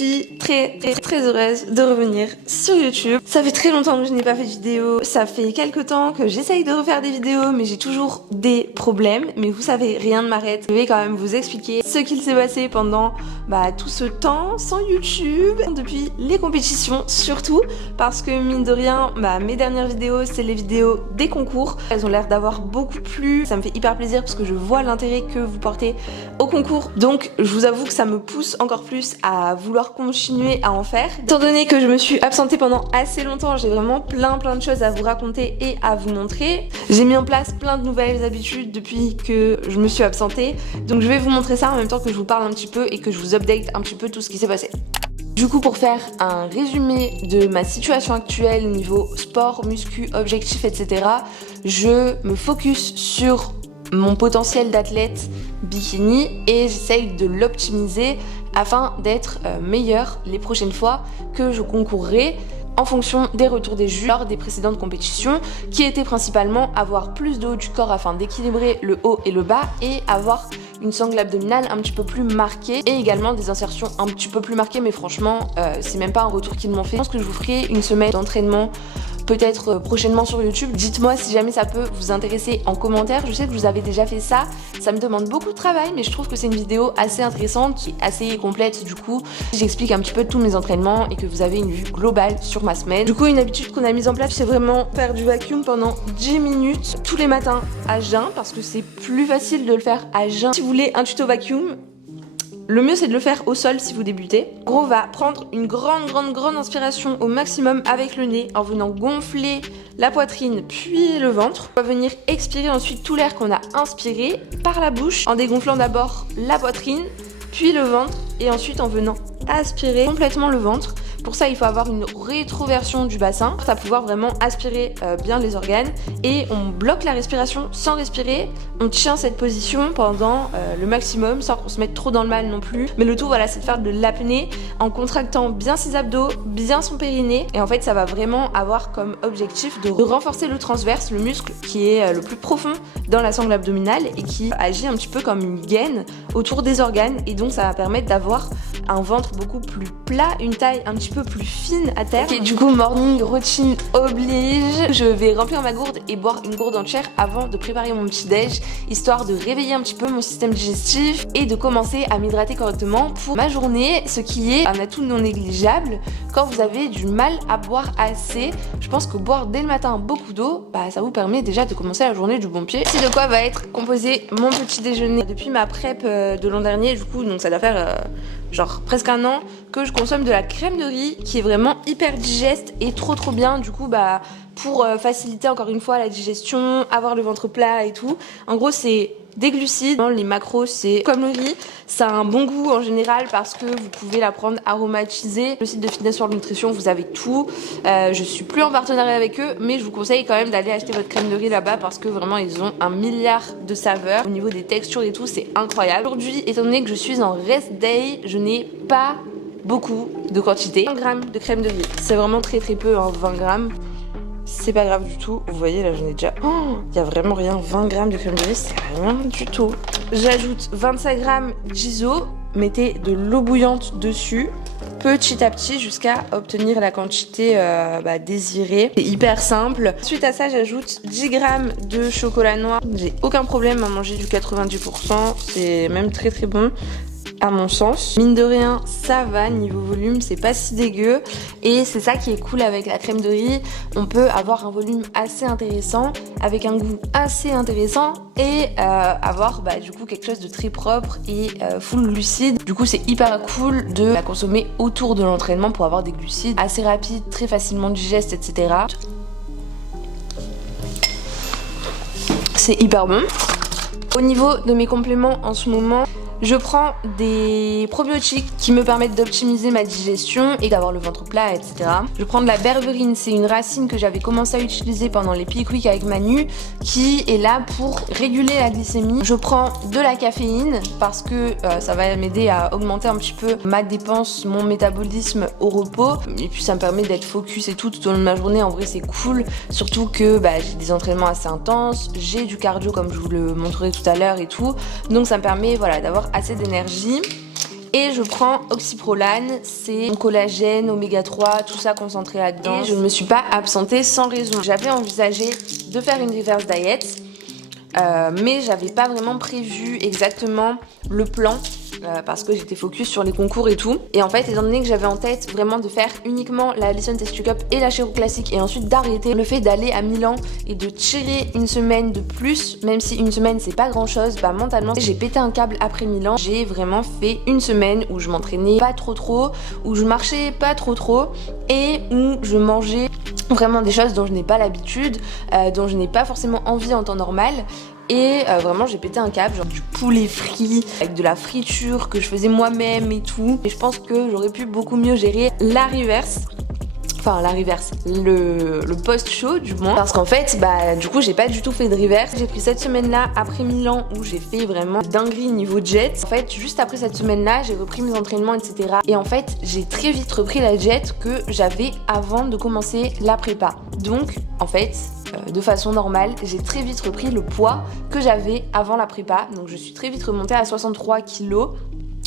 suis très heureuse de revenir sur YouTube. Ça fait très longtemps que je n'ai pas fait de vidéo, ça fait quelques temps que j'essaye de refaire des vidéos mais j'ai toujours des problèmes. Mais vous savez, rien ne m'arrête. Je vais quand même vous expliquer ce qu'il s'est passé pendant tout ce temps sans YouTube, depuis les compétitions surtout, parce que mine de rien, mes dernières vidéos c'est les vidéos des concours. Elles ont l'air d'avoir beaucoup plu, ça me fait hyper plaisir parce que je vois l'intérêt que vous portez au concours. Donc je vous avoue que ça me pousse encore plus à vouloir continuer à en faire. Étant donné que je me suis absentée pendant assez longtemps, j'ai vraiment plein de choses à vous raconter et à vous montrer. J'ai mis en place plein de nouvelles habitudes depuis que je me suis absentée. Donc je vais vous montrer ça en même temps que je vous parle un petit peu et que je vous update un petit peu tout ce qui s'est passé. Du coup, pour faire un résumé de ma situation actuelle niveau sport, muscu, objectifs, etc., je me focus sur mon potentiel d'athlète bikini et j'essaye de l'optimiser afin d'être meilleure les prochaines fois que je concourrai en fonction des retours des juges lors des précédentes compétitions, qui étaient principalement avoir plus de haut du corps afin d'équilibrer le haut et le bas et avoir une sangle abdominale un petit peu plus marquée et également des insertions un petit peu plus marquées, mais franchement c'est même pas un retour qu'ils m'ont fait. Je pense que je vous ferai une semaine d'entraînement peut-être prochainement sur YouTube. Dites-moi si jamais ça peut vous intéresser en commentaire. Je sais que vous avez déjà fait ça, ça me demande beaucoup de travail, mais je trouve que c'est une vidéo assez intéressante et assez complète. Du coup, j'explique un petit peu tous mes entraînements et que vous avez une vue globale sur ma semaine. Du coup, une habitude qu'on a mise en place, c'est vraiment faire du vacuum pendant 10 minutes tous les matins à jeun, parce que c'est plus facile de le faire à jeun. Si vous voulez un tuto vacuum, le mieux c'est de le faire au sol si vous débutez. En gros, on va prendre une grande inspiration au maximum avec le nez en venant gonfler la poitrine puis le ventre. On va venir expirer ensuite tout l'air qu'on a inspiré par la bouche en dégonflant d'abord la poitrine puis le ventre et ensuite en venant aspirer complètement le ventre. Pour ça, il faut avoir une rétroversion du bassin pour pouvoir vraiment aspirer bien les organes. Et on bloque la respiration sans respirer. On tient cette position pendant le maximum sans qu'on se mette trop dans le mal non plus. Mais le tout, voilà, c'est de faire de l'apnée en contractant bien ses abdos, bien son périnée. Et en fait, ça va vraiment avoir comme objectif de renforcer le transverse, le muscle qui est le plus profond dans la sangle abdominale et qui agit un petit peu comme une gaine autour des organes. Et donc, ça va permettre d'avoir un ventre beaucoup plus plat, une taille un petit peu plus fine à terre. Et du coup, morning routine oblige. Je vais remplir ma gourde et boire une gourde entière avant de préparer mon petit déj, histoire de réveiller un petit peu mon système digestif et de commencer à m'hydrater correctement pour ma journée, ce qui est un atout non négligeable quand vous avez du mal à boire assez. Je pense que boire dès le matin beaucoup d'eau, ça vous permet déjà de commencer la journée du bon pied. C'est de quoi va être composé mon petit déjeuner depuis ma prep de l'an dernier. Du coup, donc ça doit faire genre presque un an que je consomme de la crème de riz qui est vraiment hyper digeste et trop bien. Du coup, pour faciliter encore une fois la digestion, avoir le ventre plat et tout. En gros, c'est des glucides. Les macros, c'est comme le riz. Ça a un bon goût en général parce que vous pouvez la prendre aromatisée. Le site de Fitness World Nutrition, vous avez tout. Je suis plus en partenariat avec eux, mais je vous conseille quand même d'aller acheter votre crème de riz là-bas parce que vraiment, ils ont 1 milliard de saveurs. Au niveau des textures et tout, c'est incroyable. Aujourd'hui, étant donné que je suis en rest day, je n'ai pas beaucoup de quantité. 20 grammes de crème de riz. C'est vraiment très peu, 20 grammes. C'est pas grave du tout. Vous voyez là, j'en ai déjà... il y a vraiment rien. 20 grammes de crème de riz, c'est rien du tout. J'ajoute 25 grammes d'iso. Mettez de l'eau bouillante dessus, petit à petit, jusqu'à obtenir la quantité désirée. C'est hyper simple. Suite à ça, j'ajoute 10 grammes de chocolat noir. J'ai aucun problème à manger du 90%. C'est même très bon. À mon sens, mine de rien, ça va niveau volume, c'est pas si dégueu et c'est ça qui est cool avec la crème de riz. On peut avoir un volume assez intéressant avec un goût assez intéressant et avoir du coup quelque chose de très propre et full glucides. Du coup, c'est hyper cool de la consommer autour de l'entraînement pour avoir des glucides assez rapides, très facilement digestes, etc. C'est hyper bon. Au niveau de mes compléments en ce moment, je prends des probiotiques qui me permettent d'optimiser ma digestion et d'avoir le ventre plat, etc. Je prends de la berberine, c'est une racine que j'avais commencé à utiliser pendant les peak week avec Manu, qui est là pour réguler la glycémie. Je prends de la caféine parce que ça va m'aider à augmenter un petit peu ma dépense, mon métabolisme au repos. Et puis ça me permet d'être focus et tout au long de ma journée. En vrai, c'est cool. Surtout que j'ai des entraînements assez intenses, j'ai du cardio comme je vous le montrerai tout à l'heure et tout. Donc ça me permet d'avoir assez d'énergie. Et je prends Oxyprolane, c'est collagène, oméga 3, tout ça concentré là-dedans. Et je ne me suis pas absentée sans raison. J'avais envisagé de faire une reverse diet, mais j'avais pas vraiment prévu exactement le plan. Parce que j'étais focus sur les concours et tout. Et en fait, étant donné que j'avais en tête vraiment de faire uniquement la Listen Test You Cup et la Chiro classique et ensuite d'arrêter, le fait d'aller à Milan et de tirer une semaine de plus, même si une semaine c'est pas grand chose, bah mentalement j'ai pété un câble après Milan. J'ai vraiment fait une semaine où je m'entraînais pas trop, où je marchais pas trop et où je mangeais vraiment des choses dont je n'ai pas l'habitude, dont je n'ai pas forcément envie en temps normal. Et vraiment j'ai pété un câble, genre du poulet frit avec de la friture que je faisais moi-même et tout. Et je pense que j'aurais pu beaucoup mieux gérer la reverse. Enfin la reverse, le post-show du moins. Parce qu'en fait, bah du coup j'ai pas du tout fait de reverse. J'ai pris cette semaine-là après Milan où j'ai fait vraiment dinguerie niveau jet. En fait, juste après cette semaine-là, j'ai repris mes entraînements, etc. Et en fait, j'ai très vite repris la jet que j'avais avant de commencer la prépa. Donc, en fait, de façon normale, j'ai très vite repris le poids que j'avais avant la prépa. Donc je suis très vite remontée à 63 kilos.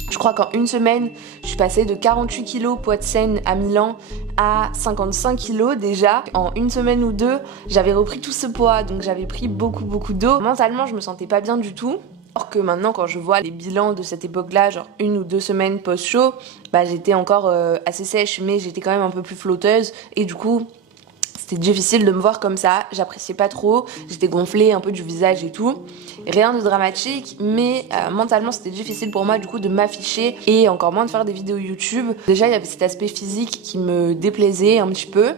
Je crois qu'en une semaine, je suis passée de 48 kilos poids de Seine à Milan à 55 kilos déjà. En une semaine ou deux, j'avais repris tout ce poids, donc j'avais pris beaucoup d'eau. Mentalement, je me sentais pas bien du tout. Alors que maintenant, quand je vois les bilans de cette époque-là, genre 1 ou 2 semaines post-show, bah j'étais encore assez sèche, mais j'étais quand même un peu plus flotteuse. Et du coup, c'était difficile de me voir comme ça, j'appréciais pas trop, j'étais gonflée un peu du visage et tout. Rien de dramatique, mais mentalement c'était difficile pour moi du coup de m'afficher et encore moins de faire des vidéos YouTube. Déjà il y avait cet aspect physique qui me déplaisait un petit peu.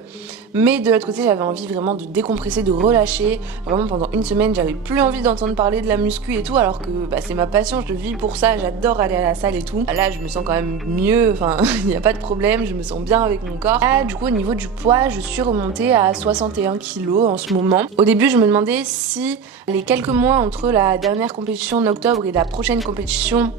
Mais de l'autre côté, j'avais envie vraiment de décompresser, de relâcher. Vraiment, pendant une semaine, j'avais plus envie d'entendre parler de la muscu et tout, alors que bah, c'est ma passion, je vis pour ça, j'adore aller à la salle et tout. Là, je me sens quand même mieux, enfin, il n'y a pas de problème, je me sens bien avec mon corps. Là, du coup, au niveau du poids, je suis remontée à 61 kilos en ce moment. Au début, je me demandais si les quelques mois entre la dernière compétition en octobre et la prochaine compétition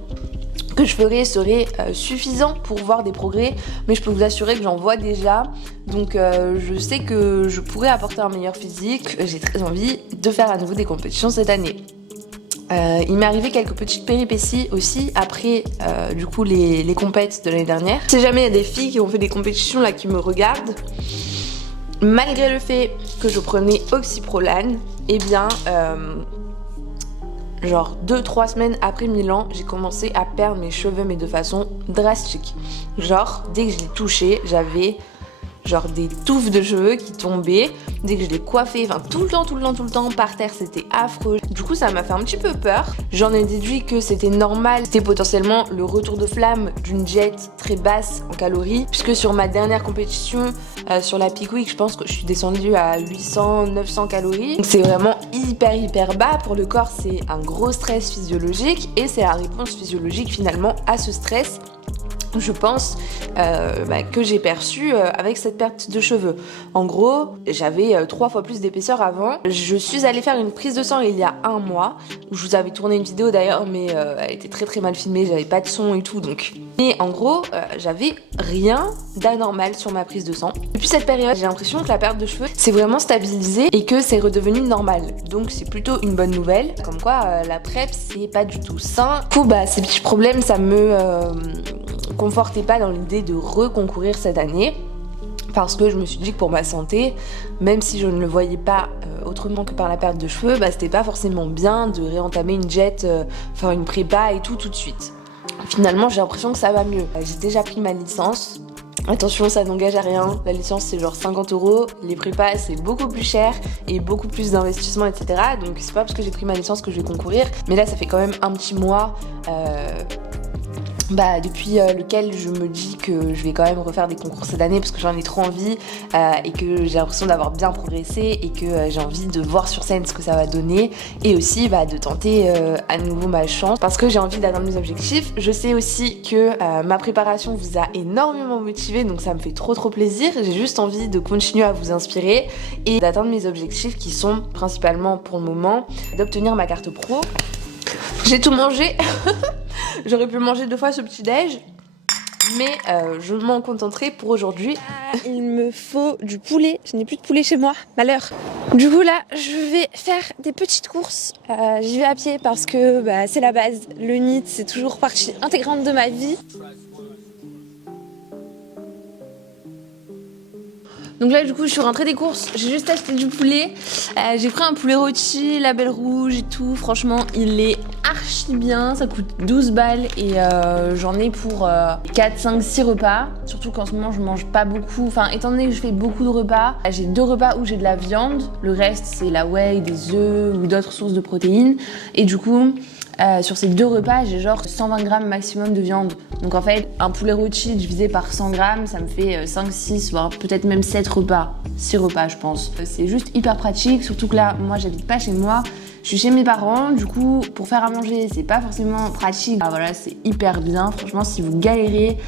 que je ferai serait suffisant pour voir des progrès, mais je peux vous assurer que j'en vois déjà, donc je sais que je pourrais apporter un meilleur physique. J'ai très envie de faire à nouveau des compétitions cette année. Il m'est arrivé quelques petites péripéties aussi après du coup les compètes de l'année dernière. Si jamais il y a des filles qui ont fait des compétitions là qui me regardent, malgré le fait que je prenais Oxyprolane, eh bien genre 2-3 semaines après Milan, j'ai commencé à perdre mes cheveux, mais de façon drastique. Genre, dès que je les touchais, j'avais genre des touffes de cheveux qui tombaient. Dès que je les coiffais, enfin tout le temps par terre, c'était affreux. Du coup, ça m'a fait un petit peu peur. J'en ai déduit que c'était normal. C'était potentiellement le retour de flamme d'une jet très basse en calories. Puisque sur ma dernière compétition, sur la Peak Week, je pense que je suis descendue à 800-900 calories. Donc c'est vraiment hyper bas. Pour le corps, c'est un gros stress physiologique. Et c'est la réponse physiologique finalement à ce stress, je pense, que j'ai perçu avec cette perte de cheveux. En gros, j'avais 3 fois plus d'épaisseur avant. Je suis allée faire une prise de sang il y a 1 mois, où je vous avais tourné une vidéo d'ailleurs, mais elle était très mal filmée, j'avais pas de son et tout, donc. Et en gros, j'avais rien d'anormal sur ma prise de sang. Depuis cette période, j'ai l'impression que la perte de cheveux s'est vraiment stabilisée et que c'est redevenu normal. Donc c'est plutôt une bonne nouvelle. Comme quoi, la PrEP, c'est pas du tout sain. Du coup, bah, ces petits problèmes, ça me confortais pas dans l'idée de reconcourir cette année, parce que je me suis dit que pour ma santé, même si je ne le voyais pas autrement que par la perte de cheveux, bah c'était pas forcément bien de réentamer une jet, faire une prépa et tout de suite. Finalement, j'ai l'impression que ça va mieux. J'ai déjà pris ma licence. Attention, ça n'engage à rien. La licence, c'est genre 50 €. Les prépas, c'est beaucoup plus cher et beaucoup plus d'investissement, etc. Donc c'est pas parce que j'ai pris ma licence que je vais concourir. Mais là, ça fait quand même un petit mois depuis lequel je me dis que je vais quand même refaire des concours cette année parce que j'en ai trop envie et que j'ai l'impression d'avoir bien progressé et que j'ai envie de voir sur scène ce que ça va donner et aussi de tenter à nouveau ma chance parce que j'ai envie d'atteindre mes objectifs. Je sais aussi que ma préparation vous a énormément motivé, donc ça me fait trop plaisir. J'ai juste envie de continuer à vous inspirer et d'atteindre mes objectifs qui sont principalement pour le moment d'obtenir ma carte pro. J'ai tout mangé. J'aurais pu manger 2 fois ce petit déj. mais je m'en contenterai pour aujourd'hui. Il me faut du poulet, je n'ai plus de poulet chez moi, malheur. Du coup là, je vais faire des petites courses. J'y vais à pied parce que c'est la base. Le NEET, c'est toujours partie intégrante de ma vie. Donc là du coup je suis rentrée des courses, j'ai juste acheté du poulet, j'ai pris un poulet rôti, label rouge et tout, franchement il est archi bien, ça coûte 12 balles et j'en ai pour 4, 5, 6 repas, surtout qu'en ce moment je mange pas beaucoup, enfin étant donné que je fais beaucoup de repas, j'ai 2 repas où j'ai de la viande, le reste c'est la whey, des œufs ou d'autres sources de protéines et du coup sur ces 2 repas, j'ai genre 120 grammes maximum de viande. Donc en fait, un poulet rôti divisé par 100 grammes, ça me fait 5, 6, voire peut-être même 7 repas. 6 repas, je pense. C'est juste hyper pratique, surtout que là, moi, j'habite pas chez moi. Je suis chez mes parents, du coup, pour faire à manger, c'est pas forcément pratique. Ah, voilà, c'est hyper bien. Franchement, si vous galérez,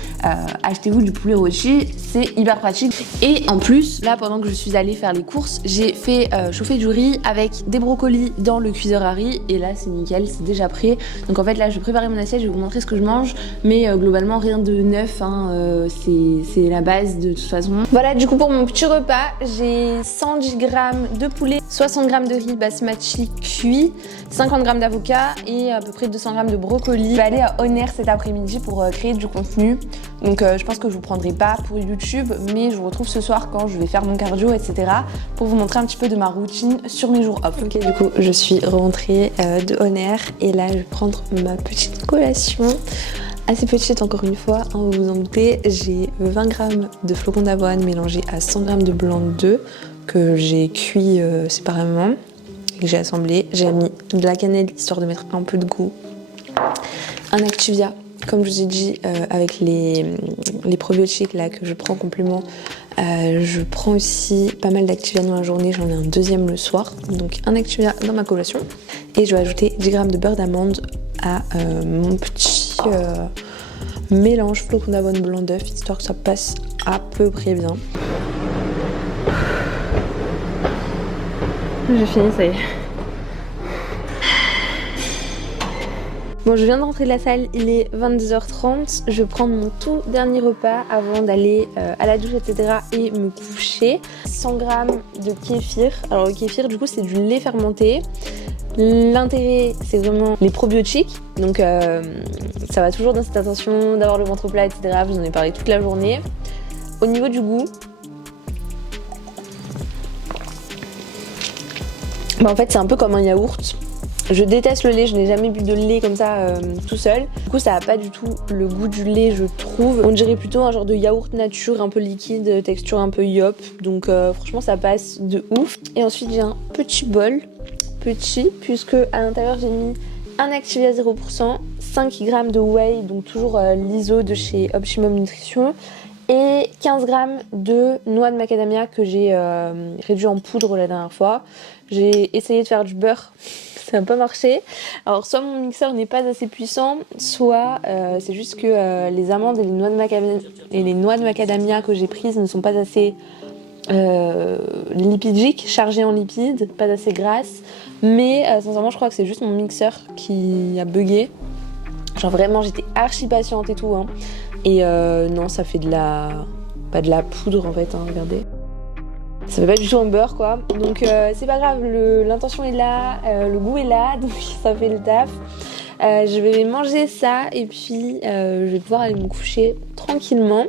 achetez-vous du poulet rôti, c'est hyper pratique. Et en plus, là, pendant que je suis allée faire les courses, j'ai fait chauffer du riz avec des brocolis dans le cuiseur à riz. Et là, c'est nickel, c'est déjà prêt. Donc en fait, là, je vais préparer mon assiette, je vais vous montrer ce que je mange. Mais globalement, rien de neuf, hein, c'est la base de toute façon. Voilà, du coup, pour mon petit repas, j'ai 110 grammes de poulet, 60 grammes de riz basmati cuit, 50 grammes d'avocat et à peu près 200 grammes de brocoli. Je vais aller à Honner cet après-midi pour créer du contenu. Donc je pense que je vous prendrai pas pour YouTube, mais je vous retrouve ce soir quand je vais faire mon cardio, etc. pour vous montrer un petit peu de ma routine sur mes jours off. Ok, du coup, je suis rentrée de Honner et là, je vais prendre ma petite collation. Assez petite encore une fois, hein, vous vous en doutez, j'ai 20 grammes de flocons d'avoine mélangés à 100 grammes de blanc d'œuf que j'ai cuit séparément. Que j'ai assemblé, j'ai mis de la cannelle histoire de mettre un peu de goût, un Activia comme je vous ai dit avec les probiotiques là que je prends en complément, je prends aussi pas mal d'Activia dans la journée, j'en ai un deuxième le soir, donc un Activia dans ma collation et je vais ajouter 10 grammes de beurre d'amande à mon petit mélange flocons d'avoine blanc d'œuf histoire que ça passe à peu près bien. J'ai fini, ça y est. Bon, je viens de rentrer de la salle, il est 22h30. Je vais prendre mon tout dernier repas avant d'aller à la douche, etc. et me coucher. 100 grammes de kéfir. Alors le kéfir, du coup, c'est du lait fermenté. L'intérêt, c'est vraiment les probiotiques. Donc ça va toujours dans cette intention d'avoir le ventre plat, etc. Je vous en ai parlé toute la journée. Au niveau du goût, en fait c'est un peu comme un yaourt. Je déteste le lait, je n'ai jamais bu de lait comme ça tout seul. Du coup ça n'a pas du tout le goût du lait je trouve. On dirait plutôt un genre de yaourt nature un peu liquide, texture un peu yop. Donc franchement ça passe de ouf. Et ensuite j'ai un petit bol, petit, puisque à l'intérieur j'ai mis un Activia 0%, 5 grammes de whey, donc toujours l'ISO de chez Optimum Nutrition. Et 15 grammes de noix de macadamia que j'ai réduit en poudre la dernière fois. J'ai essayé de faire du beurre, ça n'a pas marché. Alors soit mon mixeur n'est pas assez puissant, soit c'est juste que les amandes et les noix de macadamia que j'ai prises ne sont pas assez lipidiques, chargées en lipides, pas assez grasses. Mais sincèrement je crois que c'est juste mon mixeur qui a bugué. Genre vraiment j'étais archi patiente et tout hein. Et non, ça fait de la poudre en fait, hein, regardez. Ça fait pas du tout un beurre quoi. Donc c'est pas grave, l'intention est là, le goût est là, donc ça fait le taf. Je vais manger ça et puis je vais pouvoir aller me coucher tranquillement.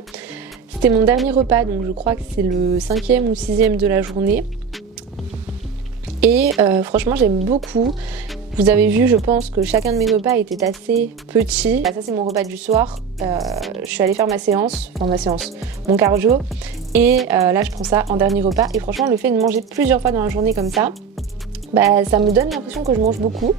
C'était mon dernier repas, donc je crois que c'est le 5e ou 6e de la journée. Et franchement j'aime beaucoup. Vous avez vu, je pense que chacun de mes repas était assez petit. Ça c'est mon repas du soir. Je suis allée faire mon cardio. Et là je prends ça en dernier repas. Et franchement le fait de manger plusieurs fois dans la journée comme ça, ça me donne l'impression que je mange beaucoup.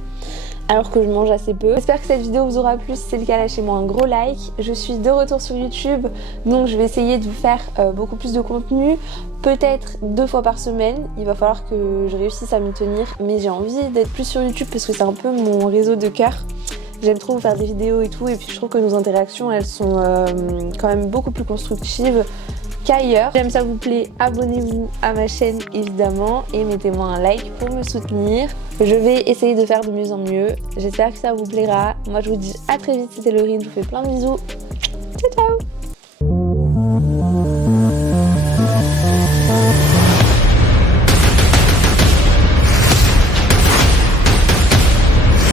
Alors que je mange assez peu. J'espère que cette vidéo vous aura plu. Si c'est le cas, lâchez-moi un gros like. Je suis de retour sur YouTube, donc je vais essayer de vous faire beaucoup plus de contenu. Peut-être 2 fois par semaine. Il va falloir que je réussisse à m'y tenir. Mais j'ai envie d'être plus sur YouTube parce que c'est un peu mon réseau de cœur. J'aime trop vous faire des vidéos et tout. Et puis je trouve que nos interactions, elles sont quand même beaucoup plus constructives qu'ailleurs. J'aime ça vous plaît, abonnez-vous à ma chaîne évidemment et mettez-moi un like pour me soutenir. Je vais essayer de faire de mieux en mieux. J'espère que ça vous plaira. Moi je vous dis à très vite, c'était Laurine, je vous fais plein de bisous.